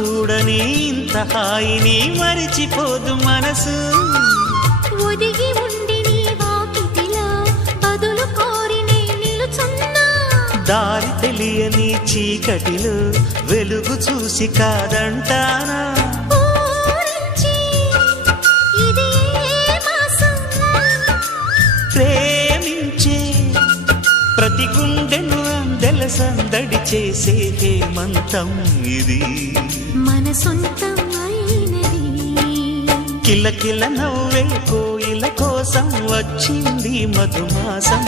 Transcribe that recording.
చూడని ఇంత హాయిని మరిచిపోదు మనసు. ఒదిగి ఉండి నీ వాకిటిలో బదులు కోరి నే నిలుచున్నా. దారి తెలియని చీకటిలో వెలుగు చూసి కాదంటానా. ప్రేమించే ప్రతి గుండెను అందెల సందడి చేసే హేమంతం ఇది. మన సొంతం అయినది. కిలకిల నవ్వే కోయిల కోసం వచ్చింది మధుమాసం.